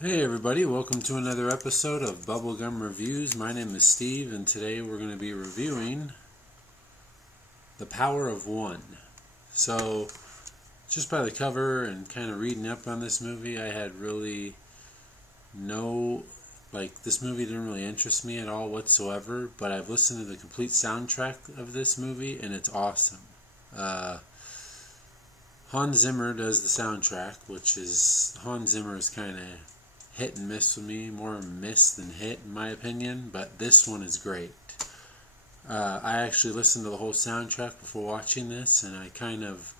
Hey everybody, welcome to another episode of Bubblegum Reviews. My name is Steve and today we're going to be reviewing The Power of One. So, just by the cover and kind of reading up on this movie, I had really this movie didn't really interest me at all whatsoever, but I've listened to the complete soundtrack of this movie and it's awesome. Hans Zimmer does the soundtrack, Hans Zimmer is kind of hit and miss with me, more miss than hit in my opinion, but this one is great. I actually listened to the whole soundtrack before watching this, and I kind of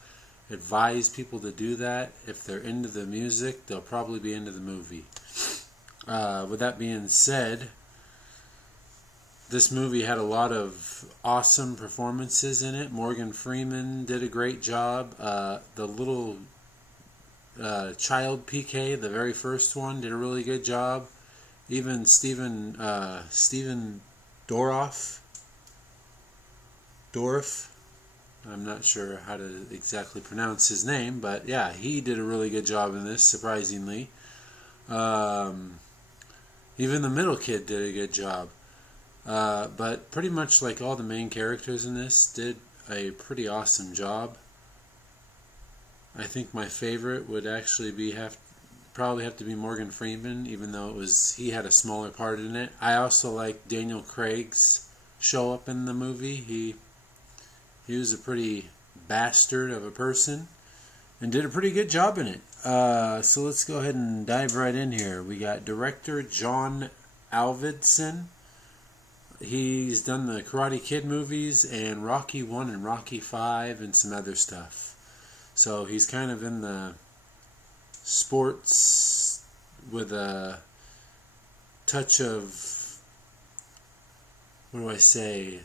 advise people to do that. If they're into the music, they'll probably be into the movie. With that being said, this movie had a lot of awesome performances in it. Morgan Freeman did a great job. The little child PK, the very first one, did a really good job. Even Stephen Dorff, I'm not sure how to exactly pronounce his name, but yeah, he did a really good job in this, surprisingly. Even the middle kid did a good job. But pretty much like all the main characters in this did a pretty awesome job. I think my favorite would actually probably have to be Morgan Freeman, even though he had a smaller part in it. I also like Daniel Craig's show up in the movie. He was a pretty bastard of a person and did a pretty good job in it. So let's go ahead and dive right in here. We got director John Avildsen. He's done the Karate Kid movies and Rocky 1 and Rocky 5 and some other stuff. So he's kind of in the sports with a touch of,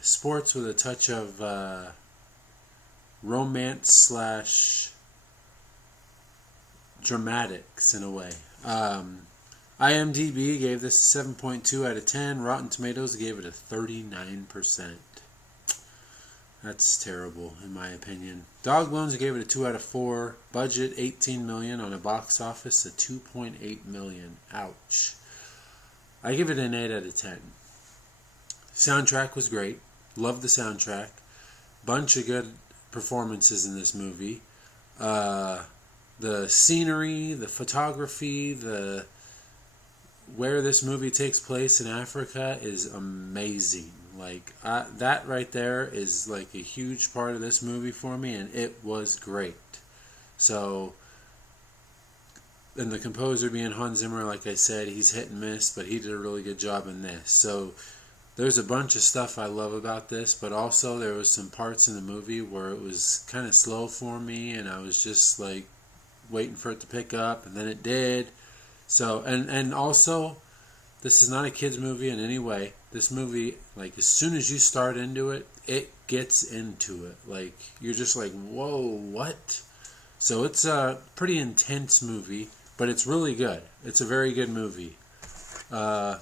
sports with a touch of romance / dramatics in a way. IMDb gave this a 7.2 out of 10. Rotten Tomatoes gave it a 39%. That's terrible, in my opinion. Dog Bones gave it a 2 out of 4. Budget $18 million on a box office of $2.8 million. Ouch. I give it an 8 out of 10. Soundtrack was great. Loved the soundtrack. Bunch of good performances in this movie. The scenery, the photography, where this movie takes place in Africa is amazing. That right there is like a huge part of this movie for me, and it was great. So, and the composer being Hans Zimmer, like I said, he's hit and miss, but he did a really good job in this. So, there's a bunch of stuff I love about this, but also there was some parts in the movie where it was kind of slow for me, and I was just like waiting for it to pick up, and then it did. So, and also, this is not a kid's movie in any way. This movie, as soon as you start into it, it gets into it. You're just like, whoa, what? So it's a pretty intense movie, but it's really good. It's a very good movie. Yeah,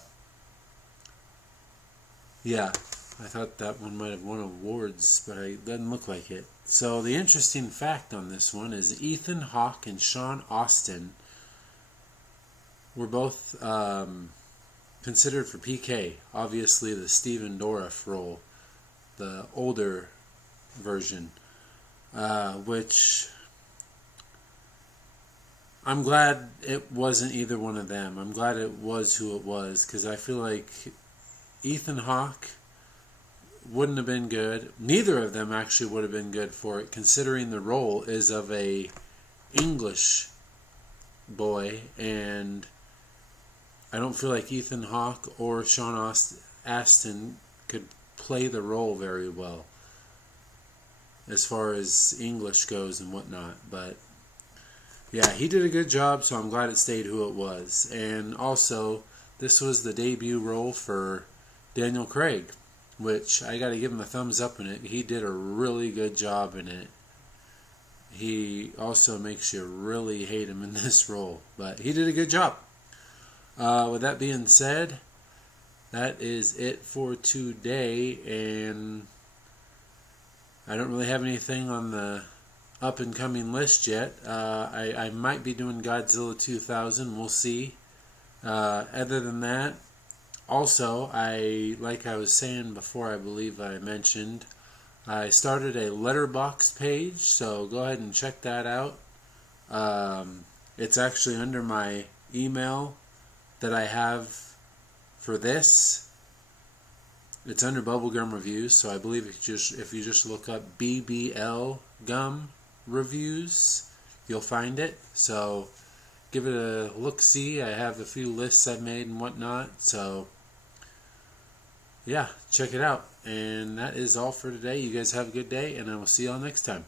I thought that one might have won awards, but it doesn't look like it. So the interesting fact on this one is Ethan Hawke and Sean Astin were both considered for PK. Obviously the Stephen Dorff role, the older version, which I'm glad it wasn't either one of them. I'm glad it was who it was, because I feel like Ethan Hawke wouldn't have been good. Neither of them actually would have been good for it, considering the role is of a English boy, and I don't feel like Ethan Hawke or Sean Astin could play the role very well as far as English goes and whatnot. But yeah, he did a good job, so I'm glad it stayed who it was. And also, this was the debut role for Daniel Craig, which I got to give him a thumbs up in it. He did a really good job in it. He also makes you really hate him in this role, but he did a good job. With that being said, that is it for today, and I don't really have anything on the up and coming list yet. I might be doing Godzilla 2000. We'll see. Other than that, also, like I was saying before, I believe I mentioned, I started a letterbox page, so go ahead and check that out. It's actually under my email that I have for this. It's under Bubblegum Reviews, so I believe if you just look up BBL Gum Reviews, you'll find it. So give it a look-see. I have a few lists I've made and whatnot, so yeah, check it out. And that is all for today. You guys have a good day, and I will see y'all next time.